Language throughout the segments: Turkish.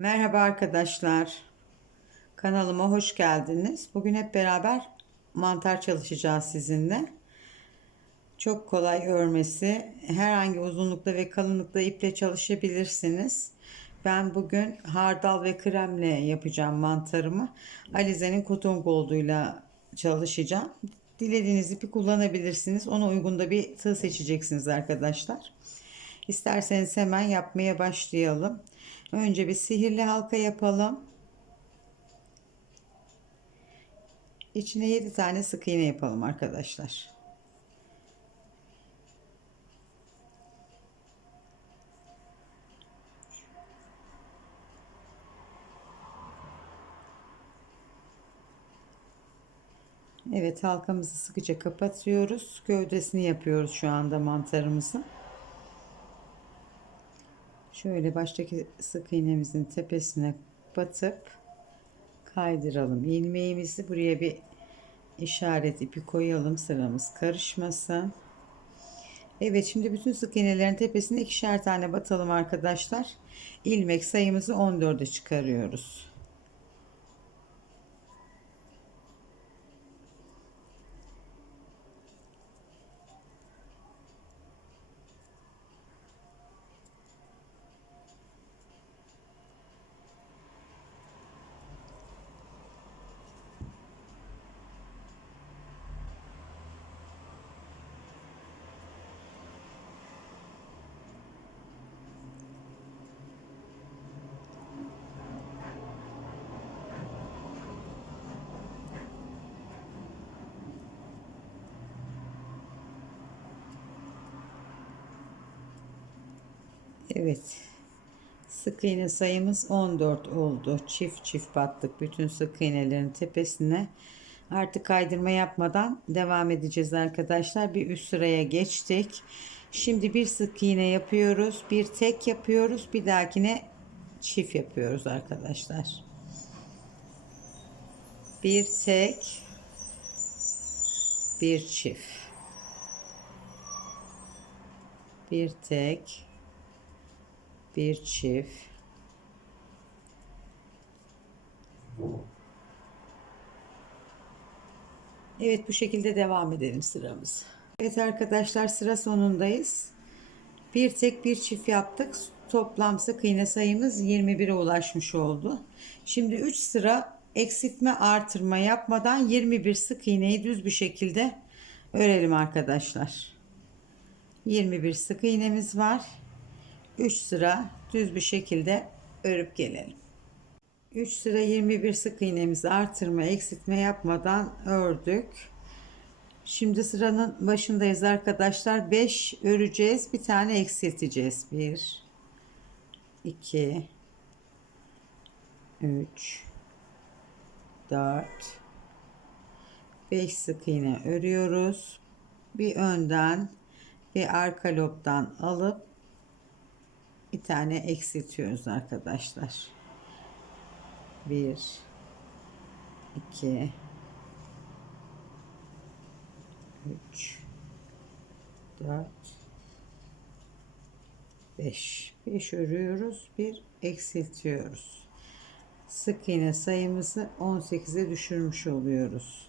Merhaba arkadaşlar. Kanalıma hoş geldiniz. Bugün hep beraber mantar çalışacağız sizinle. Çok kolay örmesi. Herhangi uzunlukta ve kalınlıkta iple çalışabilirsiniz. Ben bugün hardal ve kremle yapacağım mantarımı. Alize'nin koton golduyla çalışacağım. Dilediğiniz ipi kullanabilirsiniz. Ona uygun da bir tığ seçeceksiniz arkadaşlar. İsterseniz hemen yapmaya başlayalım. Önce bir sihirli halka yapalım. İçine 7 tane sık iğne yapalım arkadaşlar. Evet halkamızı sıkıca kapatıyoruz. Gövdesini yapıyoruz şu anda mantarımızın. Şöyle baştaki sık iğnemizin tepesine batıp kaydıralım. ilmeğimizi buraya bir işaret ipi koyalım sıramız karışmasın. Evet şimdi bütün sık iğnelerin tepesine ikişer tane batalım arkadaşlar. İlmek sayımızı 14'e çıkarıyoruz. Evet. Sık iğne sayımız 14 oldu. Çift çift battık bütün sık iğnelerin tepesine. Artık kaydırma yapmadan devam edeceğiz arkadaşlar. Bir üst sıraya geçtik. Şimdi bir sık iğne yapıyoruz. Bir tek yapıyoruz. Bir dahakine çift yapıyoruz arkadaşlar. Bir tek bir çift. Bir tek bir çift Evet bu şekilde devam edelim sıramız. Evet arkadaşlar sıra sonundayız. Bir tek bir çift yaptık. Toplam sık iğne sayımız 21'e ulaşmış oldu. Şimdi 3 sıra eksiltme artırma yapmadan 21 sık iğneyi düz bir şekilde örelim arkadaşlar. 21 sık iğnemiz var. 3 sıra düz bir şekilde örüp gelelim. 3 sıra 21 sık iğnemizi artırma eksiltme yapmadan ördük. Şimdi sıranın başındayız arkadaşlar. 5 öreceğiz. Bir tane eksilteceğiz. 1 2 3 4 5 sık iğne örüyoruz. Bir önden bir arka lobdan alıp bir tane eksiltiyoruz arkadaşlar. 1 2 3 4 5 5 örüyoruz bir eksiltiyoruz. Sık iğne sayımızı 18'e düşürmüş oluyoruz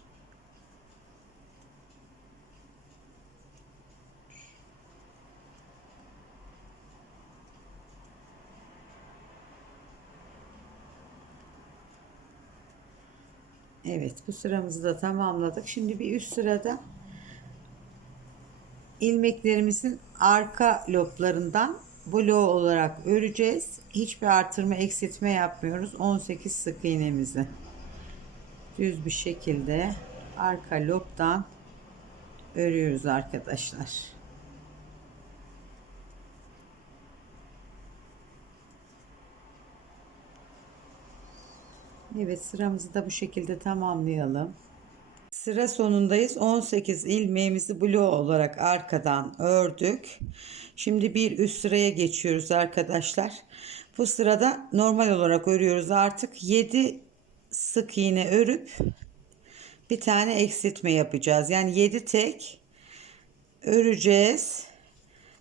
Evet bu sıramızı da tamamladık. Şimdi bir üst sırada ilmeklerimizin arka loblarından bloğu olarak öreceğiz. Hiçbir artırma eksiltme yapmıyoruz. 18 sık iğnemizi düz bir şekilde arka lobdan örüyoruz arkadaşlar. Evet sıramızı da bu şekilde tamamlayalım. Sıra sonundayız. 18 ilmeğimizi bloğu olarak arkadan ördük. Şimdi bir üst sıraya geçiyoruz arkadaşlar. Bu sırada normal olarak örüyoruz. Artık 7 sık iğne örüp bir tane eksiltme yapacağız. Yani 7 tek öreceğiz.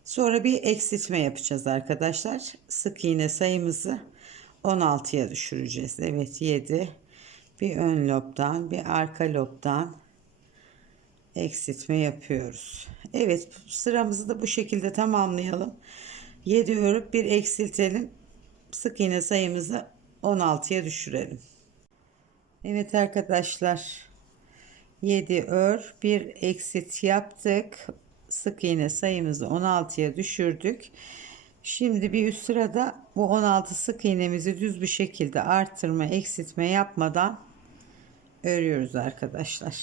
Sonra bir eksiltme yapacağız arkadaşlar. Sık iğne sayımızı 16'ya düşüreceğiz. Evet 7. Bir ön lobdan bir arka lobdan eksiltme yapıyoruz. Evet sıramızı da bu şekilde tamamlayalım. 7 örüp bir eksiltelim. Sık iğne sayımızı 16'ya düşürelim. Evet arkadaşlar 7 ör bir eksit yaptık. Sık iğne sayımızı 16'ya düşürdük. Şimdi bir üst sırada bu 16 sık iğnemizi düz bir şekilde arttırma eksiltme yapmadan örüyoruz arkadaşlar.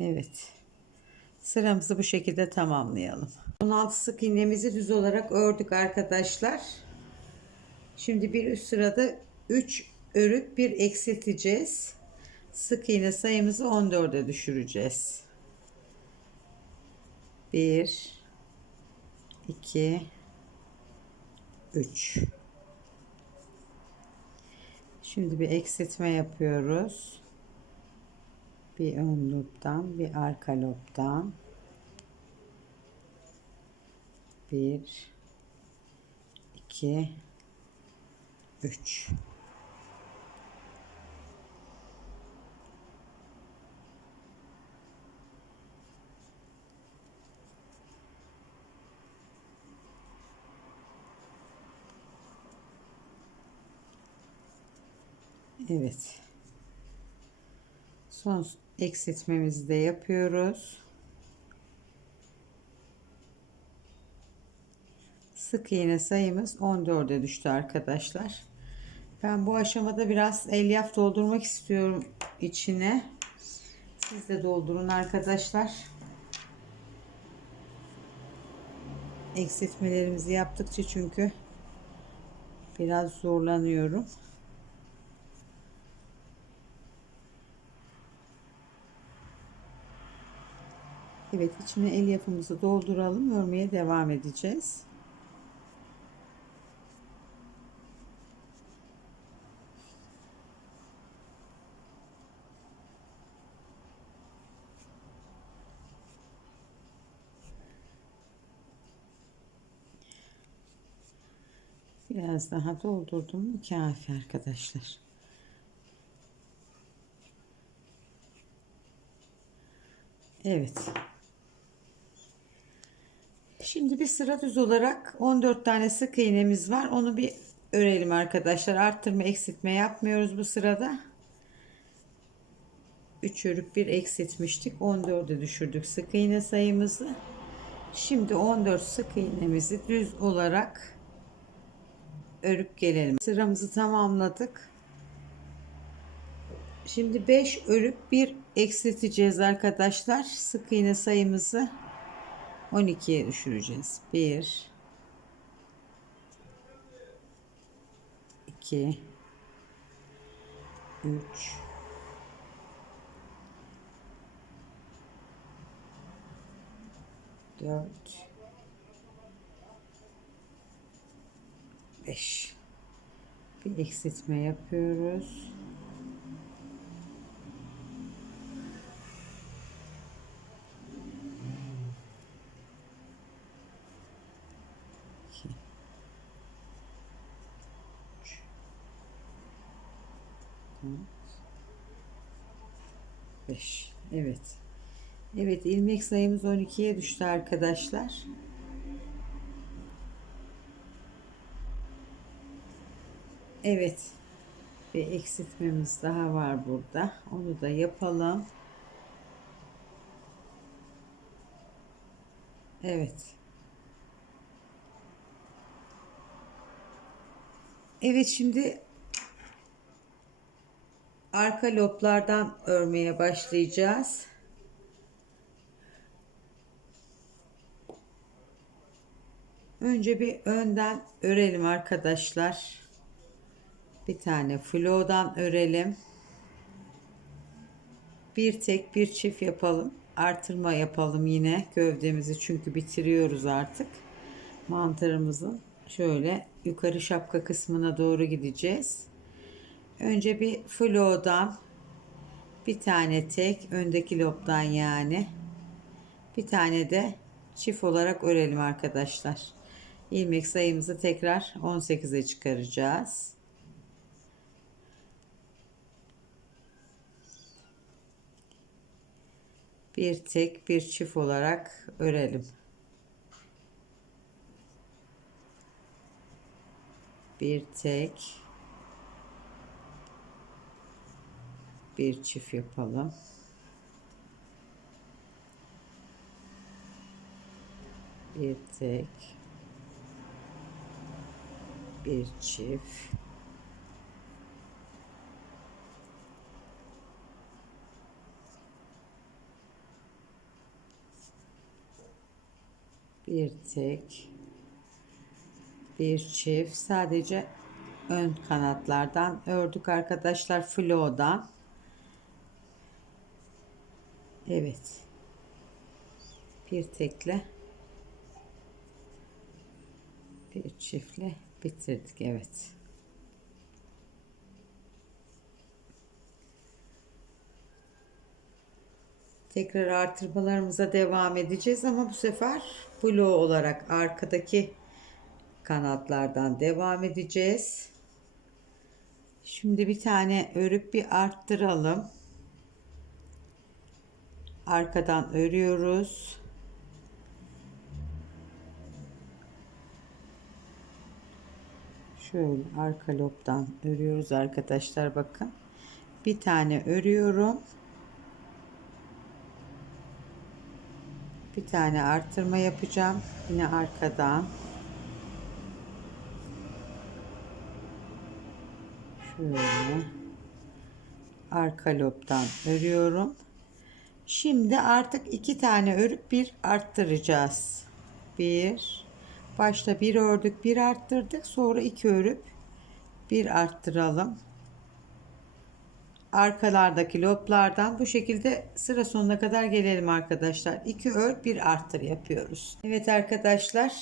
Evet. Sıramızı bu şekilde tamamlayalım. 16 sık iğnemizi düz olarak ördük arkadaşlar. Şimdi bir üst sırada 3 örüp bir eksilteceğiz. Sık iğne sayımızı 14'e düşüreceğiz. 1 2 3 Şimdi bir eksiltme yapıyoruz. Bir ön lobdan, bir arka lobdan. 1 2 3 Evet. Son eksiltmemizi de yapıyoruz. Sık iğne sayımız 14'e düştü arkadaşlar. Ben bu aşamada biraz elyaf doldurmak istiyorum içine. Siz de doldurun arkadaşlar. Eksiltmelerimizi yaptıkça çünkü biraz zorlanıyorum. Evet içine elyafımızı dolduralım. Örmeye devam edeceğiz. Biraz daha doldurdum kafi arkadaşlar. Evet. Şimdi bir sıra düz olarak 14 tane sık iğnemiz var. Onu bir örelim arkadaşlar. Arttırma eksiltme yapmıyoruz bu sırada. 3 örüp bir eksiltmiştik. 14'e düşürdük sık iğne sayımızı. Şimdi 14 sık iğnemizi düz olarak örüp gelelim. Sıramızı tamamladık. Şimdi 5 örüp bir eksilteceğiz arkadaşlar. Sık iğne sayımızı 12'ye düşüreceğiz. 1 2 3 4 5 bir eksiltme yapıyoruz. İki, üç, dört, beş. Evet. İlmek sayımız 12'ye düştü arkadaşlar. Evet. Bir eksiltmemiz daha var burada. Onu da yapalım. Evet. Evet şimdi arka loblardan örmeye başlayacağız. Önce bir önden örelim arkadaşlar. Bir tane flow'dan örelim. Bir tek bir çift yapalım. Artırma yapalım yine gövdemizi çünkü bitiriyoruz artık. Mantarımızın şöyle yukarı şapka kısmına doğru gideceğiz. Önce bir flow'dan bir tane tek öndeki lobdan yani bir tane de çift olarak örelim arkadaşlar. İlmek sayımızı tekrar 18'e çıkaracağız. Bir tek bir çift olarak örelim. Bir tek bir çift yapalım. Bir tek bir çift. Bir tek bir çift. Sadece ön kanatlardan ördük arkadaşlar flow'dan evet. Bir tekle bir çiftle bitirdik evet. Tekrar artırmalarımıza devam edeceğiz ama bu sefer bloğu olarak arkadaki kanatlardan devam edeceğiz. Şimdi bir tane örüp bir arttıralım. Arkadan örüyoruz şöyle arka lobdan örüyoruz arkadaşlar bakın. Bir tane örüyorum. Bir tane artırma yapacağım. Yine arkadan. Şöyle arka lobdan örüyorum. Şimdi artık iki tane örüp bir arttıracağız. Bir başta bir ördük bir arttırdık sonra iki örüp bir arttıralım arkalardaki loblardan bu şekilde sıra sonuna kadar gelelim arkadaşlar. 2 ör bir arttır yapıyoruz. Evet arkadaşlar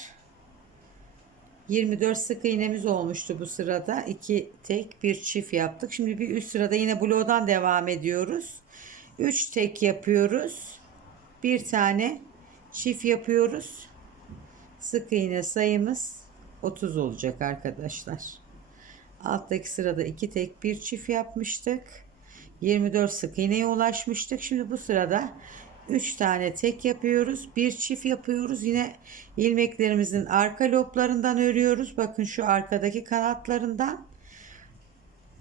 24 sık iğnemiz olmuştu bu sırada. 2 tek bir çift yaptık. Şimdi bir üst sırada yine bloğdan devam ediyoruz. 3 tek yapıyoruz. Bir tane çift yapıyoruz. Sık iğne sayımız 30 olacak arkadaşlar. Alttaki sırada 2 tek bir çift yapmıştık. 24 sık iğneye ulaşmıştık. Şimdi bu sırada 3 tane tek yapıyoruz. Bir çift yapıyoruz. Yine ilmeklerimizin arka loblarından örüyoruz. Bakın şu arkadaki kanatlarından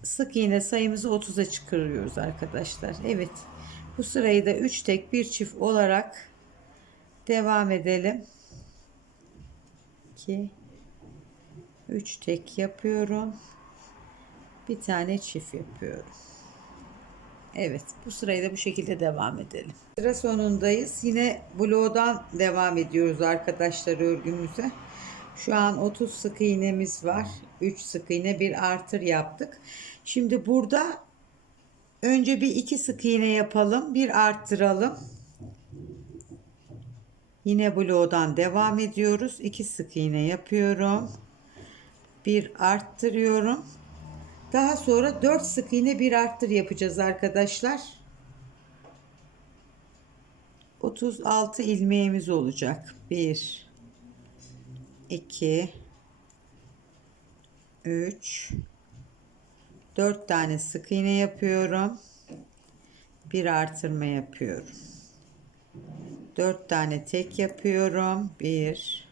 sık iğne sayımızı 30'a çıkarıyoruz arkadaşlar. Evet. Bu sırayı da 3 tek bir çift olarak devam edelim. 2 3 tek yapıyorum. Bir tane çift yapıyorum. Evet bu sırayı da bu şekilde devam edelim. Sıra sonundayız. Yine bloğdan devam ediyoruz arkadaşlar örgümüze. Şu an 30 sık iğnemiz var. 3 sık iğne bir artır yaptık. Şimdi burada önce bir iki sık iğne yapalım. Bir arttıralım. Yine bloğdan devam ediyoruz. 2 sık iğne yapıyorum. Bir arttırıyorum. Daha sonra 4 sık iğne bir arttır yapacağız arkadaşlar. 36 ilmeğimiz olacak. 1 2 3 4 tane sık iğne yapıyorum. Bir artırma yapıyorum. 4 tane tek yapıyorum. 1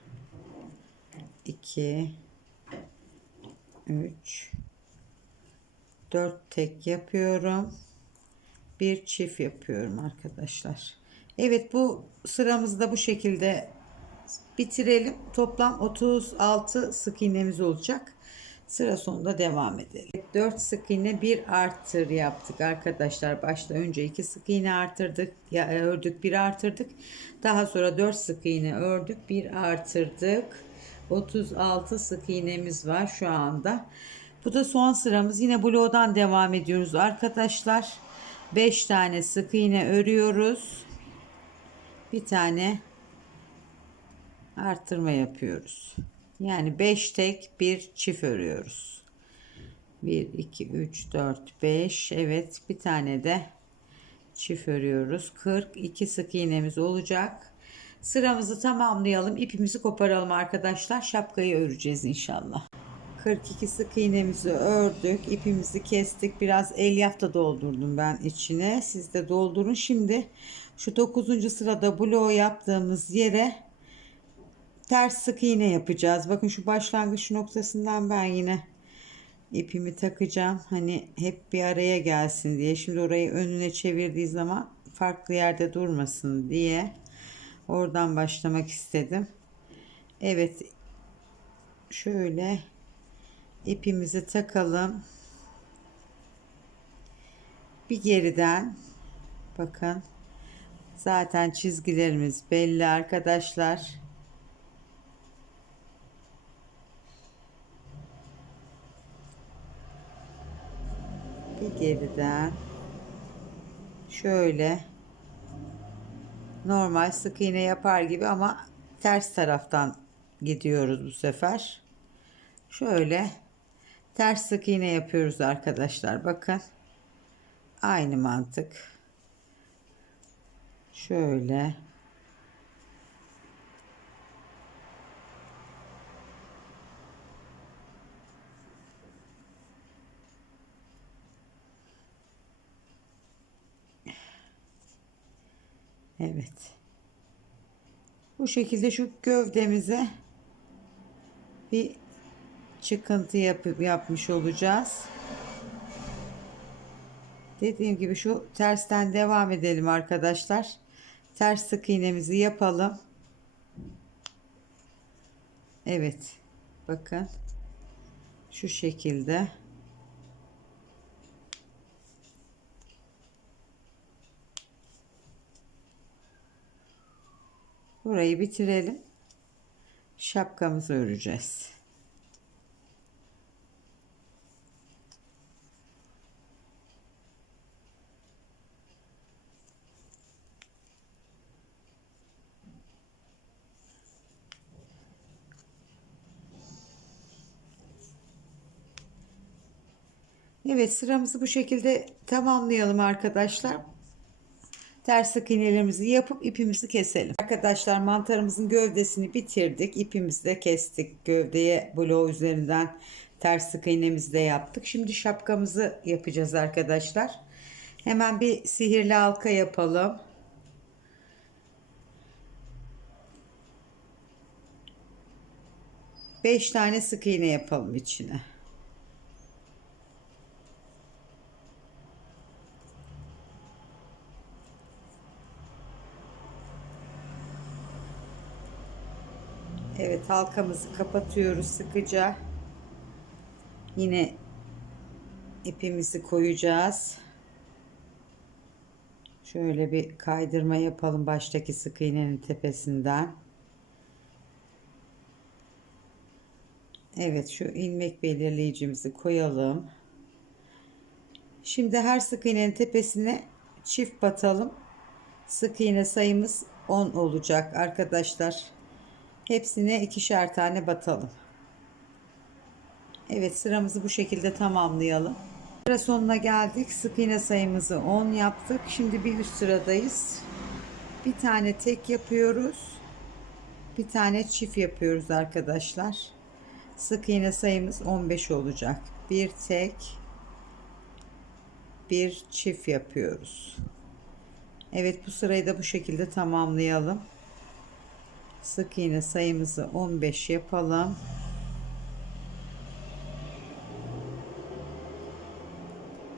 2 3 4 tek yapıyorum. Bir çift yapıyorum arkadaşlar. Evet bu sıramızda bu şekilde bitirelim. Toplam 36 sık iğnemiz olacak. Sıra sonunda devam edelim. 4 sık iğne bir artır yaptık arkadaşlar. Başta önce 2 sık iğne artırdık. Ya ördük bir artırdık. Daha sonra 4 sık iğne ördük bir artırdık. 36 sık iğnemiz var şu anda. Bu da son sıramız. Yine bloğdan devam ediyoruz arkadaşlar. 5 tane sık iğne örüyoruz. Bir tane artırma yapıyoruz. Yani 5 tek bir çift örüyoruz. 1 2 3 4 5 evet bir tane de çift örüyoruz. 42 sık iğnemiz olacak. Sıramızı tamamlayalım. ipimizi koparalım arkadaşlar. Şapkayı öreceğiz inşallah. 42 sık iğnemizi ördük. ipimizi kestik. Biraz elyaf da doldurdum ben içine. Siz de doldurun. Şimdi şu 9. sırada bloğu yaptığımız yere ters sık iğne yapacağız. Bakın şu başlangıç noktasından ben yine ipimi takacağım. Hani hep bir araya gelsin diye. Şimdi orayı önüne çevirdiği zaman farklı yerde durmasın diye oradan başlamak istedim. Evet. Şöyle ipimizi takalım. Bir geriden bakın. Zaten çizgilerimiz belli arkadaşlar. Bir geriden şöyle normal sık iğne yapar gibi ama ters taraftan gidiyoruz bu sefer. Şöyle ters sık iğne yapıyoruz arkadaşlar. Bakın. Aynı mantık. Şöyle. Evet. Bu şekilde şu gövdemize bir çıkıntı yapıp yapmış olacağız. Dediğim gibi şu tersten devam edelim arkadaşlar. Ters sık iğnemizi yapalım. Evet. Bakın. Şu şekilde. Burayı bitirelim. Şapkamızı öreceğiz. Evet sıramızı bu şekilde tamamlayalım arkadaşlar. Ters sık iğnelerimizi yapıp ipimizi keselim. Arkadaşlar mantarımızın gövdesini bitirdik. İpimizi de kestik. Gövdeye bloğu üzerinden ters sık iğnemizi de yaptık. Şimdi şapkamızı yapacağız arkadaşlar. Hemen bir sihirli halka yapalım. Beş tane sık iğne yapalım içine. Evet halkamızı kapatıyoruz sıkıca. Yine ipimizi koyacağız. Şöyle bir kaydırma yapalım baştaki sık iğnenin tepesinden. Evet şu ilmek belirleyicimizi koyalım. Şimdi her sık iğnenin tepesine çift batalım. Sık iğne sayımız 10 olacak arkadaşlar. Hepsine ikişer tane batalım. Evet sıramızı bu şekilde tamamlayalım. Sıra sonuna geldik. Sık iğne sayımızı 10 yaptık. Şimdi bir üst sıradayız. Bir tane tek yapıyoruz. Bir tane çift yapıyoruz arkadaşlar. Sık iğne sayımız 15 olacak. Bir tek bir çift yapıyoruz. Evet bu sırayı da bu şekilde tamamlayalım. Sık iğne sayımızı 15 yapalım.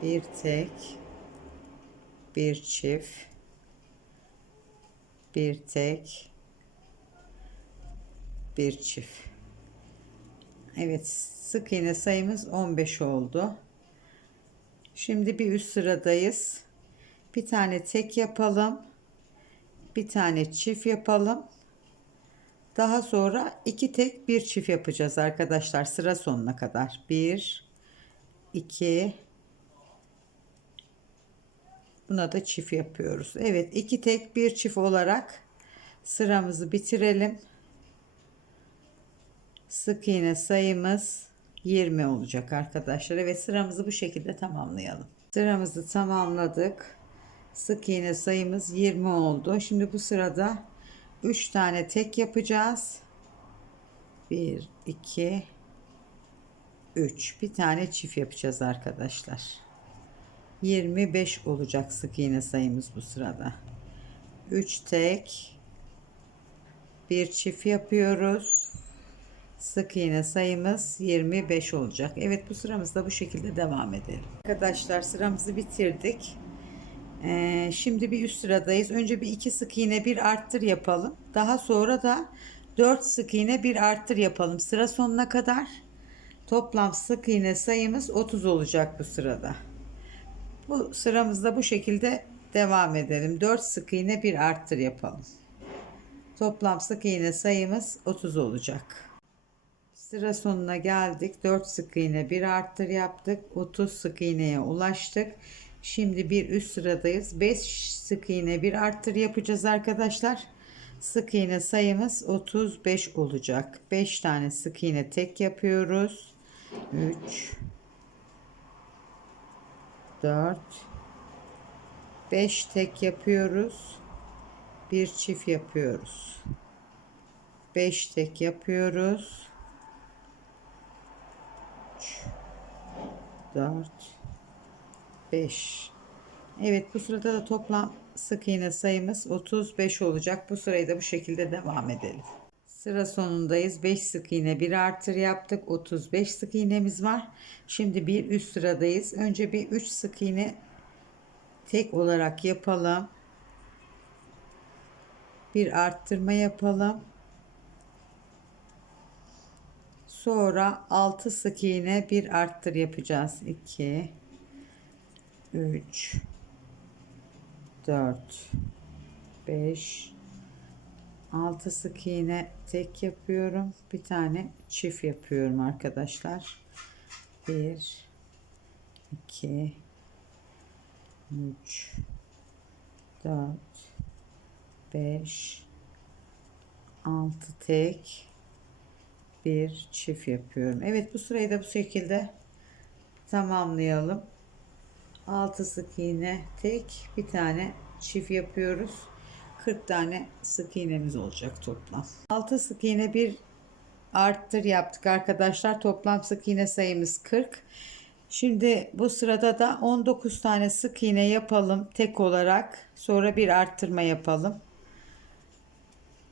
Bir tek, bir çift, bir tek, bir çift. Evet, sık iğne sayımız 15 oldu. Şimdi bir üst sıradayız. Bir tane tek yapalım. Bir tane çift yapalım. Daha sonra iki tek bir çift yapacağız arkadaşlar sıra sonuna kadar. 1 2 Buna da çift yapıyoruz. Evet, iki tek bir çift olarak sıramızı bitirelim. Sık iğne sayımız 20 olacak arkadaşlar. Evet, sıramızı bu şekilde tamamlayalım. Sıramızı tamamladık. Sık iğne sayımız 20 oldu. Şimdi bu sırada 3 tane tek yapacağız. 1 2 3 bir tane çift yapacağız arkadaşlar. 25 olacak sık iğne sayımız bu sırada. 3 tek bir çift yapıyoruz. Sık iğne sayımız 25 olacak. Evet bu sıramızda bu şekilde devam edelim. Arkadaşlar sıramızı bitirdik. Ee, şimdi bir üst sıradayız. Önce bir iki sık iğne bir arttır yapalım. Daha sonra da 4 sık iğne bir arttır yapalım. Sıra sonuna kadar toplam sık iğne sayımız 30 olacak bu sırada. Bu sıramızda bu şekilde devam edelim. 4 sık iğne bir arttır yapalım. Toplam sık iğne sayımız 30 olacak. Sıra sonuna geldik. 4 sık iğne bir arttır yaptık. 30 sık iğneye ulaştık. Şimdi bir üst sıradayız. 5 sık iğne bir arttır yapacağız arkadaşlar. Sık iğne sayımız 35 olacak. 5 tane sık iğne tek yapıyoruz. 3 4 5 tek yapıyoruz. Bir çift yapıyoruz. 5 tek yapıyoruz. 3 4 5 Evet bu sırada da toplam sık iğne sayımız 35 olacak. Bu sırayı da bu şekilde devam edelim. Sıra sonundayız. 5 sık iğne bir artır yaptık. 35 sık iğnemiz var. Şimdi bir üst sıradayız. Önce bir 3 sık iğne tek olarak yapalım. Bir arttırma yapalım. Sonra 6 sık iğne bir arttır yapacağız. 2 3 4 5 6 sık iğne tek yapıyorum. Bir tane çift yapıyorum arkadaşlar. 1 2 3 4 5 6 tek bir çift yapıyorum. Evet bu sırayı da bu şekilde tamamlayalım. 6 sık iğne tek bir tane çift yapıyoruz. 40 tane sık iğnemiz olacak toplam. 6 sık iğne bir arttır yaptık arkadaşlar. Toplam sık iğne sayımız 40. Şimdi bu sırada da 19 tane sık iğne yapalım tek olarak. Sonra bir arttırma yapalım.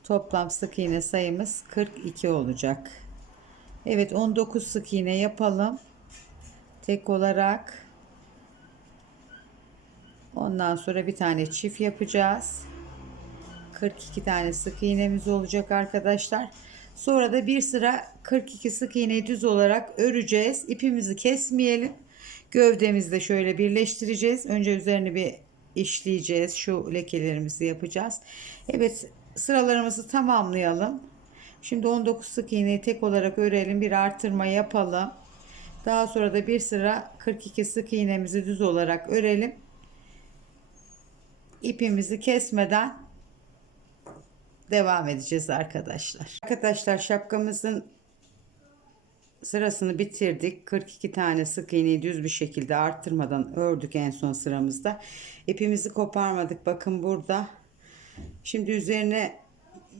Toplam sık iğne sayımız 42 olacak. Evet 19 sık iğne yapalım. Tek olarak. Ondan sonra bir tane çift yapacağız. 42 tane sık iğnemiz olacak arkadaşlar. Sonra da bir sıra 42 sık iğne düz olarak öreceğiz. İpimizi kesmeyelim. Gövdemizi de şöyle birleştireceğiz. Önce üzerine bir işleyeceğiz. Şu lekelerimizi yapacağız. Evet sıralarımızı tamamlayalım. Şimdi 19 sık iğneyi tek olarak örelim. Bir artırma yapalım. Daha sonra da bir sıra 42 sık iğnemizi düz olarak örelim. İpimizi kesmeden devam edeceğiz arkadaşlar. Arkadaşlar şapkamızın sırasını bitirdik. 42 tane sık iğneyi düz bir şekilde arttırmadan ördük en son sıramızda. İpimizi koparmadık. Bakın burada. Şimdi üzerine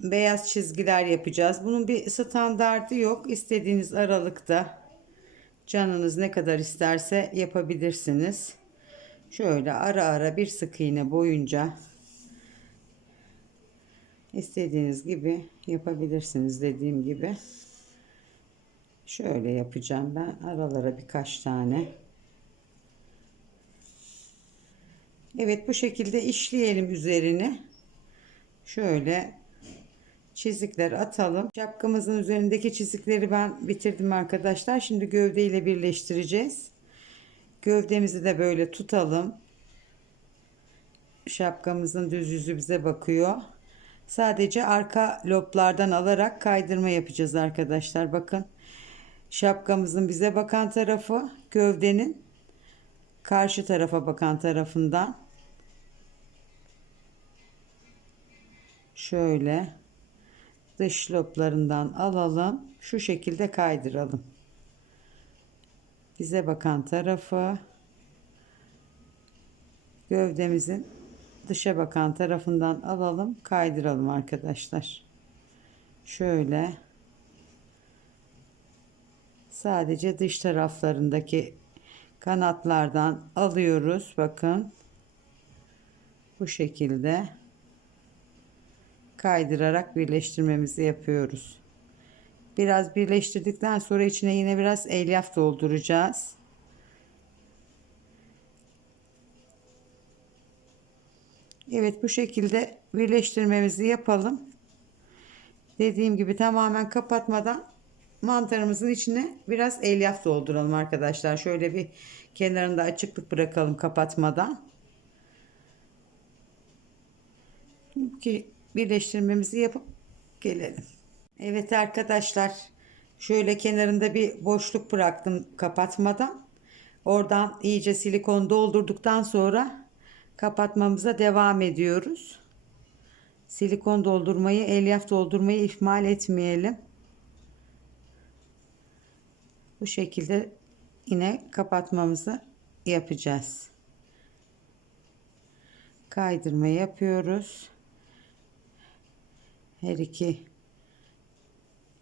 beyaz çizgiler yapacağız. Bunun bir standardı yok. İstediğiniz aralıkta canınız ne kadar isterse yapabilirsiniz. Şöyle ara ara bir sık iğne boyunca istediğiniz gibi yapabilirsiniz dediğim gibi. Şöyle yapacağım ben aralara birkaç tane. Evet bu şekilde işleyelim üzerini. Şöyle çizikler atalım. Şapkamızın üzerindeki çizikleri ben bitirdim arkadaşlar. Şimdi gövde ile birleştireceğiz. Gövdemizi de böyle tutalım. Şapkamızın düz yüzü bize bakıyor. Sadece arka loblardan alarak kaydırma yapacağız arkadaşlar. Bakın şapkamızın bize bakan tarafı gövdenin karşı tarafa bakan tarafından şöyle dış loblarından alalım. Şu şekilde kaydıralım. Bize bakan tarafı gövdemizin dışa bakan tarafından alalım, kaydıralım arkadaşlar. Şöyle sadece dış taraflarındaki kanatlardan alıyoruz. Bakın bu şekilde kaydırarak birleştirmemizi yapıyoruz. Biraz birleştirdikten sonra içine yine biraz elyaf dolduracağız. Evet bu şekilde birleştirmemizi yapalım. Dediğim gibi tamamen kapatmadan mantarımızın içine biraz elyaf dolduralım arkadaşlar. Şöyle bir kenarında açıklık bırakalım kapatmadan. Ki birleştirmemizi yapıp gelelim. Evet arkadaşlar şöyle kenarında bir boşluk bıraktım kapatmadan. Oradan iyice silikon doldurduktan sonra kapatmamıza devam ediyoruz. Silikon doldurmayı, elyaf doldurmayı ihmal etmeyelim. Bu şekilde yine kapatmamızı yapacağız. Kaydırma yapıyoruz. Her iki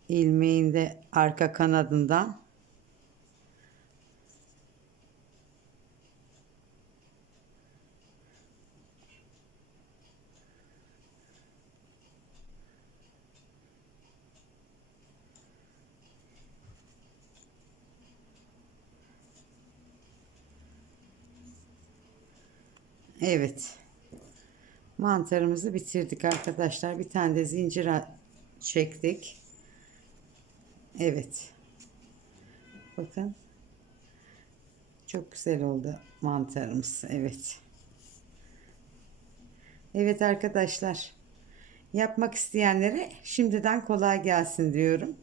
ilmeğin de arka kanadından Evet. Mantarımızı bitirdik arkadaşlar. Bir tane de zincir çektik. Evet. Bakın. Çok güzel oldu mantarımız. Evet. Evet arkadaşlar. Yapmak isteyenlere şimdiden kolay gelsin diyorum.